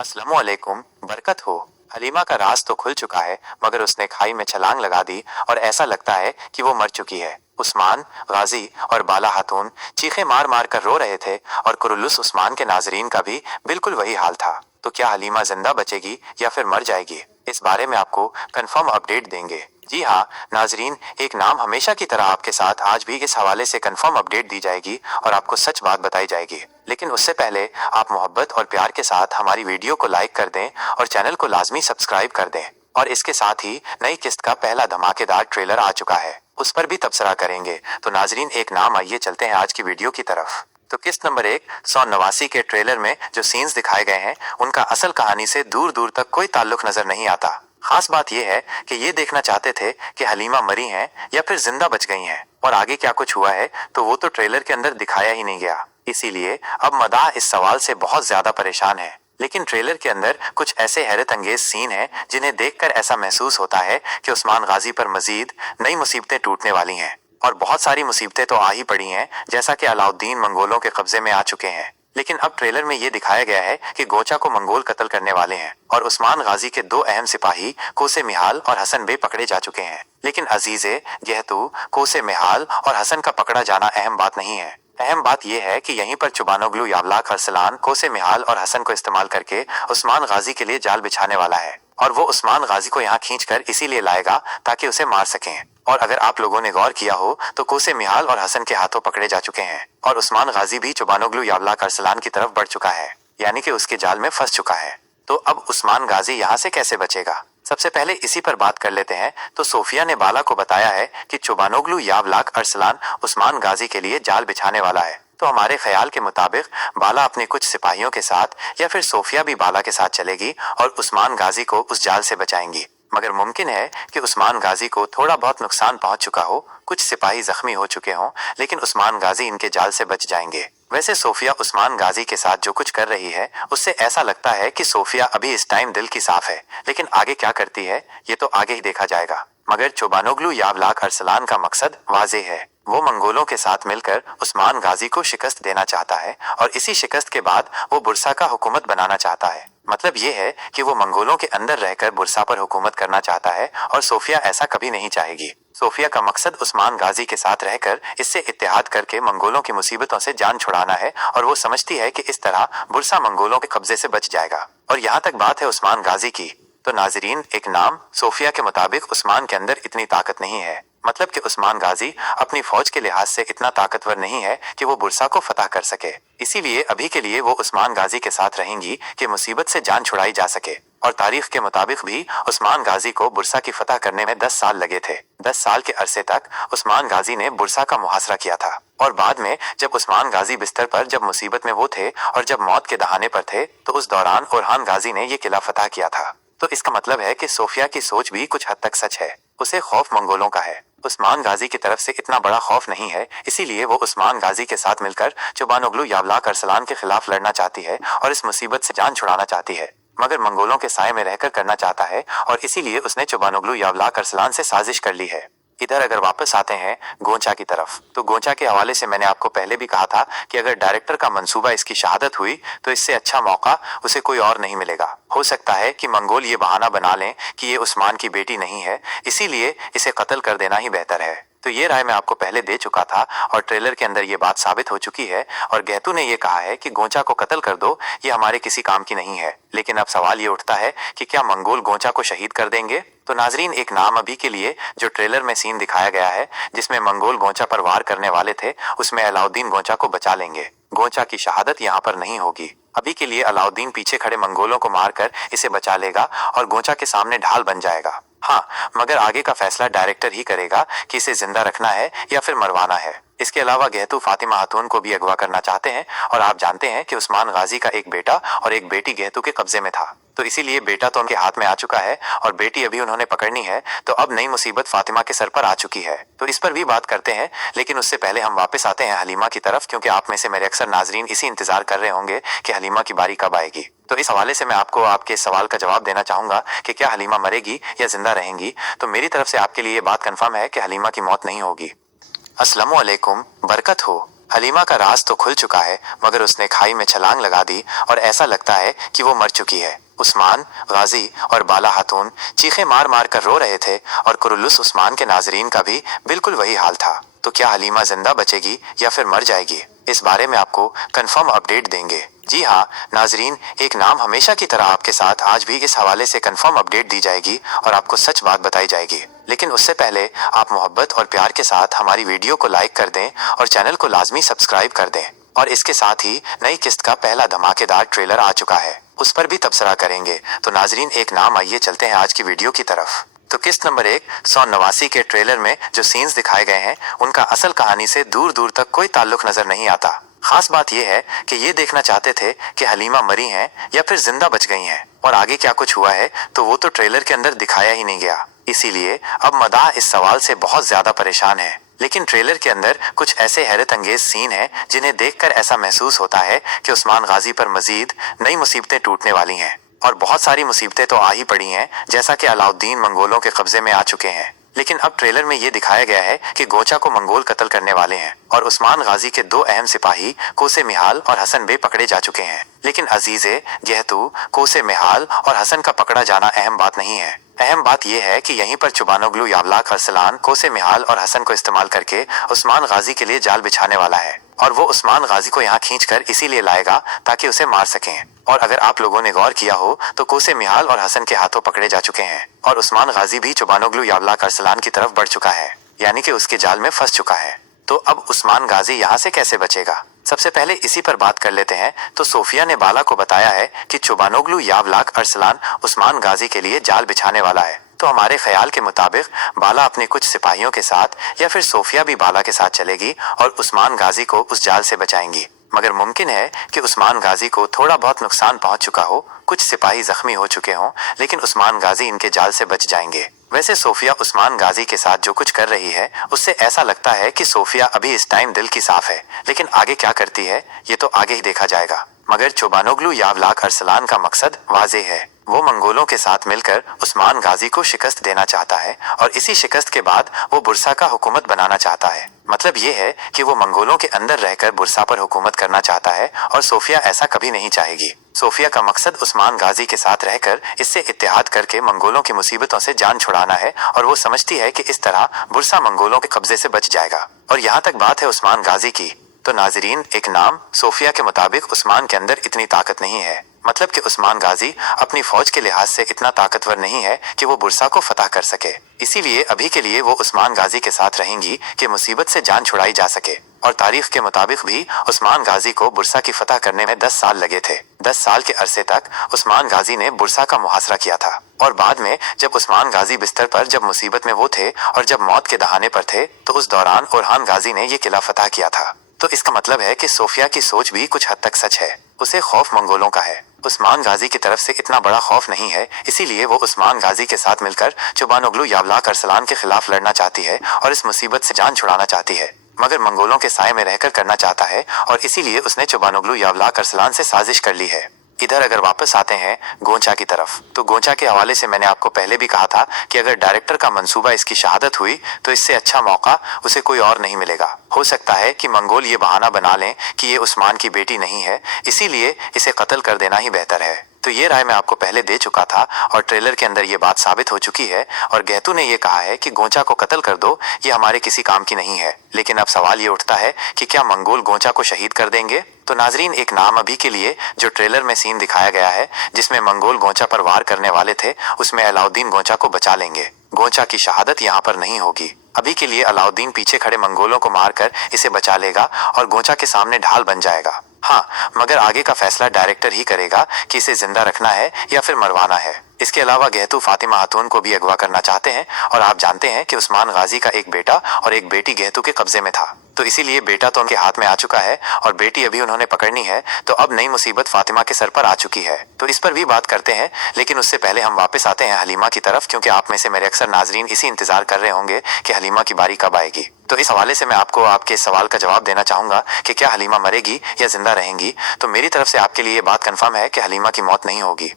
अस्सलामु अलैकुम, बरकत हो। हलीमा का राज तो खुल चुका है, मगर उसने खाई में छलांग लगा दी और ऐसा लगता है कि वो मर चुकी है। उस्मान, गाजी और बाला खातून चीखें मार मार कर रो रहे थे और कुरुल्लुस उस्मान के नाजरीन का भी बिल्कुल वही हाल था। तो क्या हलीमा जिंदा बचेगी या फिर मर जाएगी, इस बारे में आपको कंफर्म अपडेट देंगे। जी हाँ नाजरीन, एक नाम हमेशा की तरह आपके साथ आज भी इस हवाले से कंफर्म अपडेट दी जाएगी और आपको सच बात बताई जाएगी। लेकिन उससे पहले आप मोहब्बत और प्यार के साथ हमारी वीडियो को लाइक कर दें और चैनल को लाजमी सब्सक्राइब कर दें। और इसके साथ ही नई किस्त का पहला धमाकेदार ट्रेलर आ चुका है, उस पर भी तबसरा करेंगे। तो नाजरीन एक नाम, आइए चलते हैं आज की वीडियो की तरफ। तो किस्त नंबर 1 189 के ट्रेलर में जो सीन्स दिखाए गए हैं उनका असल कहानी से दूर दूर तक कोई ताल्लुक नजर नहीं आता। खास बात यह है कि ये देखना चाहते थे कि हलीमा मरी हैं या फिर जिंदा बच गई हैं, और आगे क्या कुछ हुआ है तो वो तो ट्रेलर के अंदर दिखाया ही नहीं गया। इसीलिए अब मदाह इस सवाल से बहुत ज्यादा परेशान है। लेकिन ट्रेलर के अंदर कुछ ऐसे हैरत अंगेज सीन हैं जिन्हें देखकर ऐसा महसूस होता है कि उस्मान गाजी पर मजीद नई मुसीबतें टूटने वाली हैं। और बहुत सारी मुसीबतें तो आ ही पड़ी हैं, जैसा कि अलाउद्दीन मंगोलों के कब्जे में आ चुके हैं। लेकिन अब ट्रेलर में ये दिखाया गया है कि गोचा को मंगोल कत्ल करने वाले हैं और उस्मान गाजी के 2 अहम सिपाही कोसे मिहाल और हसन बे पकड़े जा चुके हैं। लेकिन अजीजे, गेहतू, कोसे मिहाल और हसन का पकड़ा जाना अहम बात नहीं है। अहम बात यह है कि यहीं पर चुबानोग्लू यावलाक अरसलान कोसे मिहाल और हसन को इस्तेमाल करके उस्मान गाजी के लिए जाल बिछाने वाला है, और वो उस्मान गाजी को यहाँ खींचकर इसीलिए लाएगा ताकि उसे मार सकें। और अगर आप लोगों ने गौर किया हो तो कोसे मिहाल और हसन के हाथों पकड़े जा चुके हैं और उस्मान गाजी भी चुबानोग्लू यावलाक अरसलान की तरफ बढ़ चुका है, यानी कि उसके जाल में फंस चुका है। तो अब उस्मान गाजी यहाँ से कैसे बचेगा? सबसे पहले इसी पर बात कर लेते हैं। तो सोफिया ने बाला को बताया है कि चुबानोग्लू यावलाक अरसलान उस्मान गाजी के लिए जाल बिछाने वाला है। तो हमारे ख्याल के मुताबिक बाला अपने कुछ सिपाहियों के साथ या फिर सोफिया भी बाला के साथ चलेगी और उस्मान गाजी को उस जाल से बचाएंगी। मगर मुमकिन है कि उस्मान गाजी को थोड़ा बहुत नुकसान पहुंच चुका हो, कुछ सिपाही जख्मी हो चुके हों, लेकिन उस्मान गाजी इनके जाल से बच जाएंगे। वैसे सोफिया उस्मान गाजी के साथ जो कुछ कर रही है उससे ऐसा लगता है कि सोफिया अभी इस टाइम दिल की साफ है, लेकिन आगे क्या करती है ये तो आगे ही देखा जाएगा। मगर चुबानोग्लू यावलाक अरसलान का मकसद वाज़ेह है। वो मंगोलों के साथ मिलकर उस्मान गाजी को शिकस्त देना चाहता है और इसी शिकस्त के बाद वो बुरसा का हुकूमत बनाना चाहता है। मतलब ये है कि वो मंगोलों के अंदर रहकर बुरसा पर हुकूमत करना चाहता है और सोफिया ऐसा कभी नहीं चाहेगी। सोफिया का मकसद उस्मान गाजी के साथ रहकर इससे इत्तेहाद करके मंगोलों की मुसीबतों से जान छुड़ाना है, और वो समझती है कि इस तरह बुरसा मंगोलों के कब्जे से बच जाएगा। और यहाँ तक बात है उस्मान गाजी की, तो नाजरीन एक नाम, सोफिया के मुताबिक उस्मान के अंदर इतनी ताकत नहीं है। मतलब कि उस्मान गाजी अपनी फौज के लिहाज से इतना ताकतवर नहीं है कि वो बुरसा को फतह कर सके। इसीलिए अभी के लिए वो उस्मान गाजी के साथ रहेंगी कि मुसीबत से जान छुड़ाई जा सके। और तारीख के मुताबिक भी उस्मान गाजी को बुरसा की फतह करने में 10 साल लगे थे। 10 साल के अरसे तक उस्मान गाजी ने बुरसा का मुहासरा किया था, और बाद में जब उस्मान गाजी बिस्तर पर, जब मुसीबत में वो थे और जब मौत के दहाने पर थे, तो उस दौरान ओरहान गाजी ने ये किला फतह किया था। तो इसका मतलब है कि सोफिया की सोच भी कुछ हद तक सच है। उसे खौफ मंगोलों का है, उस्मान गाजी की तरफ से इतना बड़ा खौफ नहीं है। इसीलिए वो उस्मान गाजी के साथ मिलकर चुबानोग्लू यावलाक अरसलान के खिलाफ लड़ना चाहती है और इस मुसीबत से जान छुड़ाना चाहती है, मगर मंगोलों के साए में रहकर करना चाहता है, और इसीलिए उसने चुबानोग्लू यावलाक अरसलान से साजिश कर ली है। इधर अगर वापस आते हैं गोचा की तरफ, तो गोचा के हवाले से मैंने आपको पहले भी कहा था कि अगर डायरेक्टर का मंसूबा इसकी शहादत हुई तो इससे अच्छा मौका उसे कोई और नहीं मिलेगा। हो सकता है कि मंगोल ये बहाना बना लें कि ये उस्मान की बेटी नहीं है, इसीलिए इसे कत्ल कर देना ही बेहतर है। तो ये राय मैं आपको पहले दे चुका था और ट्रेलर के अंदर ये बात साबित हो चुकी है, और गेहतू ने ये कहा है कि गोचा को कत्ल कर दो, ये हमारे किसी काम की नहीं है। लेकिन अब सवाल ये उठता है कि क्या मंगोल गोचा को शहीद कर देंगे? तो नाजरीन एक नाम अभी के लिए, जो ट्रेलर में सीन दिखाया गया है जिसमें मंगोल गोचा पर वार करने वाले थे, उसमें अलाउद्दीन गोचा को बचा लेंगे। गोचा की शहादत यहाँ पर नहीं होगी। अभी के लिए अलाउद्दीन पीछे खड़े मंगोलों को मारकर इसे बचा लेगा और गोचा के सामने ढाल बन जाएगा। हाँ, मगर आगे का फैसला डायरेक्टर ही करेगा कि इसे जिंदा रखना है या फिर मरवाना है। इसके अलावा गेहतू फातिमा खातून को भी अगवा करना चाहते हैं, और आप जानते हैं कि उस्मान गाजी का एक बेटा और एक बेटी गेहतू के कब्जे में था। तो इसीलिए बेटा तो उनके हाथ में आ चुका है और बेटी अभी उन्होंने पकड़नी है। तो अब नई मुसीबत फातिमा के सर पर आ चुकी है, तो इस पर भी बात करते हैं। लेकिन उससे पहले हम वापस आते हैं हलीमा की तरफ, क्योंकि आप में से मेरे अक्सर नाजरीन इसी इंतजार कर रहे होंगे कि हलीमा की बारी कब आएगी। तो इस हवाले से मैं आपको आपके इस सवाल का जवाब देना चाहूंगा कि क्या हलीमा मरेगी या जिंदा रहेंगी। तो मेरी तरफ से आपके लिए ये बात कंफर्म है कि हलीमा की मौत नहीं होगी। अस्सलामु अलैकुम, बरकत हो। हलीमा का राज तो खुल चुका है मगर उसने खाई में छलांग लगा दी और ऐसा लगता है कि वो मर चुकी है। उस्मान, गाजी और बाला खातून चीखें मार मार कर रो रहे थे और कुरुल्लुस उस्मान के नाजरीन का भी बिल्कुल वही हाल था। तो क्या हलीमा जिंदा बचेगी या फिर मर जाएगी, इस बारे में आपको कंफर्म अपडेट देंगे। जी हाँ नाजरीन, एक नाम हमेशा की तरह आपके साथ आज भी इस हवाले से कंफर्म अपडेट दी जाएगी और आपको सच बात बताई जाएगी। लेकिन उससे पहले आप मोहब्बत और प्यार के साथ हमारी वीडियो को लाइक कर दें और चैनल को लाजमी सब्सक्राइब कर दें। और इसके साथ ही नई किस्त का पहला धमाकेदार ट्रेलर आ चुका है, उस पर भी तबसरा करेंगे। तो नाजरीन एक नाम, आइए चलते हैं आज की वीडियो की तरफ। तो किस्त नंबर 1 189 के ट्रेलर में जो सीन्स दिखाए गए हैं उनका असल कहानी से दूर दूर तक कोई ताल्लुक नजर नहीं आता। खास बात यह है कि ये देखना चाहते थे कि हलीमा मरी हैं या फिर जिंदा बच गई हैं, और आगे क्या कुछ हुआ है तो वो तो ट्रेलर के अंदर दिखाया ही नहीं गया। इसीलिए अब मदाह इस सवाल से बहुत ज्यादा परेशान है। लेकिन ट्रेलर के अंदर कुछ ऐसे हैरत अंगेज सीन हैं जिन्हें देखकर ऐसा महसूस होता है कि उस्मान गाजी पर मजीद नई मुसीबतें टूटने वाली हैं। और बहुत सारी मुसीबतें तो आ ही पड़ी हैं, जैसा कि अलाउद्दीन मंगोलों के कब्जे में आ चुके हैं। लेकिन अब ट्रेलर में ये दिखाया गया है कि गोचा को मंगोल कत्ल करने वाले हैं और उस्मान गाजी के 2 अहम सिपाही कोसे मिहाल और हसन बे पकड़े जा चुके हैं। लेकिन अजीजे, गेहतू, कोसे मिहाल और हसन का पकड़ा जाना अहम बात नहीं है। अहम बात यह है कि यहीं पर चुबानोग्लू यावलाक अरसलान कोसे मिहाल और हसन को इस्तेमाल करके उस्मान गाजी के लिए जाल बिछाने वाला है, और वो उस्मान गाजी को यहाँ खींचकर इसीलिए लाएगा ताकि उसे मार सकें। और अगर आप लोगों ने गौर किया हो तो कोसे मिहाल और हसन के हाथों पकड़े जा चुके हैं और उस्मान गाजी भी चुबानोग्लू यावलाक अरसलान की तरफ बढ़ चुका है, यानी कि उसके जाल में फंस चुका है। तो अब उस्मान गाजी यहाँ से कैसे बचेगा, सबसे पहले इसी पर बात कर लेते हैं। तो सोफिया ने बाला को बताया है कि चुबानोग्लू यावलाक अरसलान उस्मान गाजी के लिए जाल बिछाने वाला है। तो हमारे ख्याल के मुताबिक बाला अपने कुछ सिपाहियों के साथ या फिर सोफिया भी बाला के साथ चलेगी और उस्मान गाजी को उस जाल से बचाएंगी। मगर मुमकिन है कि उस्मान गाजी को थोड़ा बहुत नुकसान पहुंच चुका हो, कुछ सिपाही जख्मी हो चुके हों, लेकिन उस्मान गाजी इनके जाल से बच जाएंगे। वैसे सोफिया उस्मान गाजी के साथ जो कुछ कर रही है उससे ऐसा लगता है कि सोफिया अभी इस टाइम दिल की साफ है, लेकिन आगे क्या करती है ये तो आगे ही देखा जाएगा। मगर चुबानोग्लू यावलाक अरसलान का मकसद वाज़ेह है, वो मंगोलों के साथ मिलकर उस्मान गाजी को शिकस्त देना चाहता है और इसी शिकस्त के बाद वो बुरसा का हुकूमत बनाना चाहता है। मतलब ये है कि वो मंगोलों के अंदर रहकर बुरसा पर हुकूमत करना चाहता है और सोफिया ऐसा कभी नहीं चाहेगी। सोफिया का मकसद उस्मान गाजी के साथ रहकर इससे इत्तेहाद करके मंगोलों की मुसीबतों से जान छुड़ाना है, और वो समझती है कि इस तरह बुरसा मंगोलों के कब्जे से बच जाएगा। और यहाँ तक बात है उस्मान गाजी की, तो नाजरीन एक नाम, सोफिया के मुताबिक उस्मान के अंदर इतनी ताकत नहीं है। मतलब कि उस्मान गाजी अपनी फौज के लिहाज से इतना ताकतवर नहीं है कि वो बुरसा को फतह कर सके। इसीलिए अभी के लिए वो उस्मान गाजी के साथ रहेंगी कि मुसीबत से जान छुड़ाई जा सके। और तारीख के मुताबिक भी उस्मान गाजी को बुरसा की फतह करने में 10 साल लगे थे। 10 साल के अरसे तक उस्मान गाजी ने बुरसा का मुहासरा किया था, और बाद में जब उस्मान गाजी बिस्तर पर जब मुसीबत में वो थे और जब मौत के दहाने पर थे तो उस दौरान ओरहान गाजी ने ये किला फतह किया था। तो इसका मतलब है कि सोफिया की सोच भी कुछ हद तक सच है, उसे खौफ मंगोलों का है। उस्मान गाजी की तरफ से इतना बड़ा खौफ नहीं है, इसीलिए वो उस्मान गाजी के साथ मिलकर चुबानोग्लू यावलाक अरसलान के खिलाफ लड़ना चाहती है और इस मुसीबत से जान छुड़ाना चाहती है, मगर मंगोलों के साए में रहकर करना चाहता है, और इसीलिए उसने चुबानोग्लू यावलाक अरसलान से साजिश कर ली है। इधर अगर वापस आते हैं गोंचा की तरफ, तो गोंचा के हवाले से मैंने आपको पहले भी कहा था कि अगर डायरेक्टर का मंसूबा इसकी शहादत हुई तो इससे अच्छा मौका उसे कोई और नहीं मिलेगा। हो सकता है कि मंगोल ये बहाना बना लें कि ये उस्मान की बेटी नहीं है, इसीलिए इसे कत्ल कर देना ही बेहतर है। तो ये राय मैं आपको पहले दे चुका था और ट्रेलर के अंदर ये बात साबित हो चुकी है, और गेहतू ने ये कहा है कि गोंचा को कत्ल कर दो, ये हमारे किसी काम की नहीं है। लेकिन अब सवाल ये उठता है कि क्या मंगोल गोंचा को शहीद कर देंगे? तो नाजरीन एक नाम अभी के लिए, जो ट्रेलर में सीन दिखाया गया है जिसमें मंगोल गोंचा पर वार करने वाले थे, उसमें अलाउद्दीन गोंचा को बचा लेंगे। गोंचा की शहादत यहाँ पर नहीं होगी। अभी के लिए अलाउद्दीन पीछे खड़े मंगोलों को मारकर इसे बचा लेगा और गोंचा के सामने ढाल बन जाएगा। हाँ, मगर आगे का फैसला डायरेक्टर ही करेगा कि इसे जिंदा रखना है या फिर मरवाना है। इसके अलावा गेहतू फातिमा खातून को भी अगवा करना चाहते हैं, और आप जानते हैं कि उस्मान गाजी का एक बेटा और एक बेटी गेहतू के कब्जे में था, तो इसीलिए बेटा तो उनके हाथ में आ चुका है और बेटी अभी उन्होंने पकड़नी है। तो अब नई मुसीबत फातिमा के सर पर आ चुकी है, तो इस पर भी बात करते हैं। लेकिन उससे पहले हम वापस आते हैं हलीमा की तरफ, क्योंकि आप में से मेरे अक्सर नाजरीन इसी इंतजार कर रहे होंगे कि हलीमा की बारी कब आएगी। तो इस हवाले से मैं आपको आपके इस सवाल का जवाब देना चाहूंगा कि क्या हलीमा मरेगी या जिंदा रहेंगी। तो मेरी तरफ से आपके लिए ये बात कंफर्म है कि हलीमा की मौत नहीं होगी।